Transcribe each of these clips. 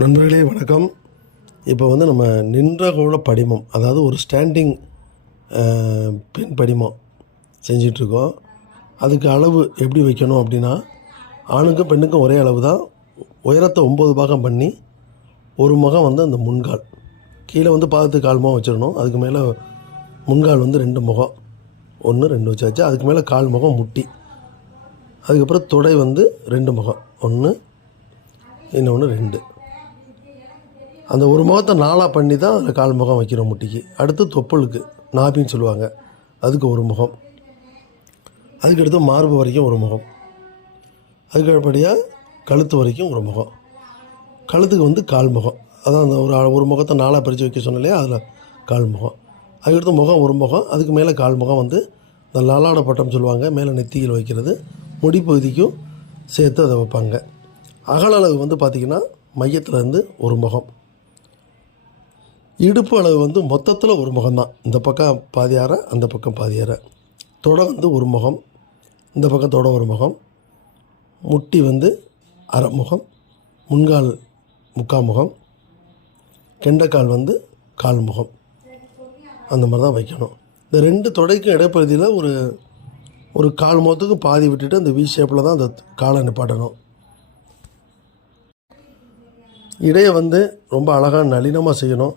நண்பர்களே வணக்கம். இப்போ நம்ம நின்ற கோல படிமம், அதாவது ஒரு ஸ்டாண்டிங் பெண் படிமம் செஞ்சிட்ருக்கோம். அதுக்கு அளவு எப்படி வைக்கணும் அப்படின்னா, ஆணுக்கும் பெண்ணுக்கும் ஒரே அளவு தான். உயரத்தை 9 பாகம் பண்ணி ஒரு முகம் அந்த முன்கால் கீழே பாதத்துக்கு கால் முகம் வச்சிடணும். அதுக்கு மேலே முன்கால் 2 முகம், 1 2 வச்சாச்சு. அதுக்கு மேலே கால் முகம் முட்டி, அதுக்கப்புறம் தொடை 2 முகம், 1 இன்னொன்று 2. அந்த ஒரு முகத்தை 4ஆக பண்ணி தான் அதில் கால் முகம் வைக்கிறோம் முட்டிக்கு. அடுத்து தொப்புளுக்கு நாபின்னு சொல்லுவாங்க, அதுக்கு ஒரு முகம். அதுக்கடுத்து மார்பு வரைக்கும் ஒரு முகம். அதுக்கு அடுத்தபடியாக கழுத்து வரைக்கும் ஒரு முகம். கழுத்துக்கு கால் முகம், அதான் அந்த ஒரு முகத்தை 4ஆக பிரித்து வைக்க சொன்னாலே அதில் கால் முகம். அதுக்கடுத்து முகம் ஒரு முகம், அதுக்கு மேலே கால் முகம் இந்த லலாட பட்டம் சொல்லுவாங்க, மேலே நெத்தியில் வைக்கிறது. முடிப்பகுதிக்கும் சேர்த்து அதை வைப்பாங்க. அகல அளவு பார்த்திங்கன்னா மையத்தில் ஒரு முகம். இடுப்பு அளவு மொத்தத்தில் ஒரு முகம்தான். இந்த பக்கம் பாதி அரை, அந்த பக்கம் பாதி அரை. தொடை ஒரு முகம், இந்த பக்கம் தொடை ஒரு முகம். முட்டி அரை முகம், முன்கால் முக்கால் முகம், கெண்டைக்கால் கால் முகம். அந்த மாதிரி தான் வைக்கணும். இந்த 2 தொடைக்கும் இடைப்பகுதியில் ஒரு கால் முகத்துக்கு பாதி விட்டுட்டு அந்த வி ஷேப்பில் தான் அந்த காலை நிப்பாட்டணும். இடையை ரொம்ப அழகாக நளினமாக செய்யணும்.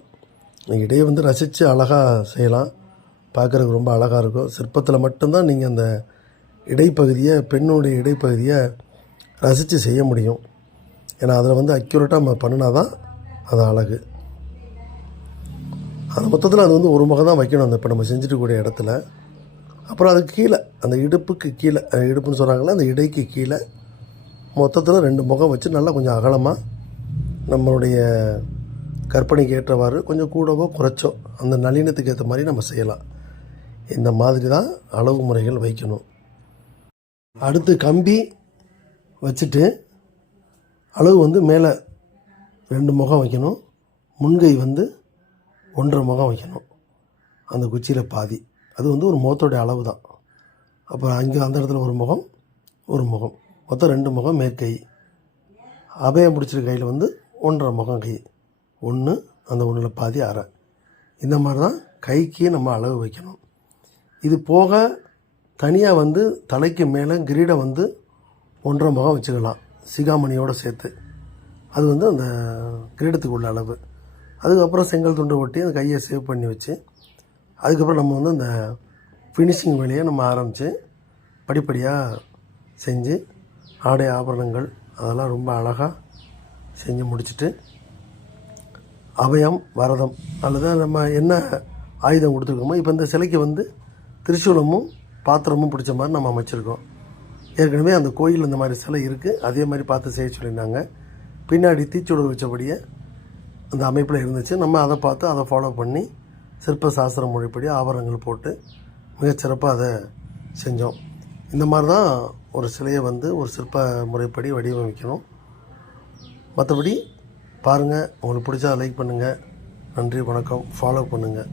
இடையை ரசித்து அழகாக செய்யலாம், பார்க்குறதுக்கு ரொம்ப அழகாக இருக்கும். சிற்பத்தில் மட்டும்தான் நீங்கள் அந்த இடைப்பகுதியை, பெண்ணுடைய இடைப்பகுதியை ரசித்து செய்ய முடியும். ஏன்னா அதில் அக்யூரேட்டாக நம்ம பண்ணினா தான் அது அழகு. அது மொத்தத்தில் அது ஒரு முகம் தான் வைக்கணும் அந்த இப்போ நம்ம செஞ்சுட்டுக்கூடிய இடத்துல. அப்புறம் அதுக்கு கீழே, அந்த இடுப்புக்கு கீழே, இடுப்புன்னு சொல்கிறாங்களே, அந்த இடைக்கு கீழே மொத்தத்தில் 2 முகம் வச்சு நல்லா கொஞ்சம் அகலமாக, நம்மளுடைய கற்பனைக்கு ஏற்றவாறு கொஞ்சம் கூடவோ குறைச்சோ அந்த நளினத்துக்கு ஏற்ற மாதிரி நம்ம செய்யலாம். இந்த மாதிரி தான் அளவு முறைகள் வைக்கணும். அடுத்து கம்பி வச்சுட்டு அளவு மேலே 2 முகம் வைக்கணும். முன்கை 1.5 முகம் வைக்கணும். அந்த குச்சியில் பாதி, அது ஒரு முகத்தோடைய அளவு தான். அப்போ அங்கே அந்த இடத்துல ஒரு முகம், ஒரு முகம், மொத்தம் 2 முகம். மேற்கை அபயம் பிடிச்சிருக்க கையில் 1.5 முகம் கை, 1, அந்த 1ல் பாதி அரை. இந்த மாதிரி தான் கைக்கு நம்ம அளவு வைக்கணும். இது போக தனியாக தலைக்கு மேலே கிரீடை 1.5 முகம் வச்சுக்கலாம், சிகாமணியோடு சேர்த்து. அது அந்த கிரீடத்துக்கு உள்ள அளவு. அதுக்கப்புறம் செங்கல் துண்டை ஒட்டி அந்த கையை சேவ் பண்ணி வச்சு, அதுக்கப்புறம் நம்ம அந்த ஃபினிஷிங் வேலையை நம்ம ஆரம்பித்து படிப்படியாக செஞ்சு ஆடை ஆபரணங்கள் அதெல்லாம் ரொம்ப அழகாக செஞ்சு முடிச்சுட்டு, அபயம் வரதம் அல்லது நம்ம என்ன ஆயுதம் கொடுத்துருக்கோமோ, இப்போ இந்த சிலைக்கு திரிசூலமும் பாத்திரமும் பிடிச்ச மாதிரி நம்ம அமைச்சிருக்கோம். ஏற்கனவே அந்த கோயில் இந்த மாதிரி சிலை இருக்குது, அதே மாதிரி பார்த்து செய்ய சொல்லியிருந்தாங்க. பின்னாடி தீச்சுடர் வச்சபடியே அந்த அமைப்பில் இருந்துச்சு. நம்ம அதை பார்த்து அதை ஃபாலோ பண்ணி சிற்ப சாஸ்திர மொழிப்படி ஆபரணங்கள் போட்டு மிகச்சிறப்பாக அதை செஞ்சோம். இந்த மாதிரி தான் ஒரு சிலையை ஒரு சிற்ப முறைப்படி வடிவமைக்கணும். மற்றபடி பாருங்கள், உங்களுக்கு பிடிச்சா லைக் பண்ணுங்கள். நன்றி, வணக்கம். ஃபாலோ பண்ணுங்கள்.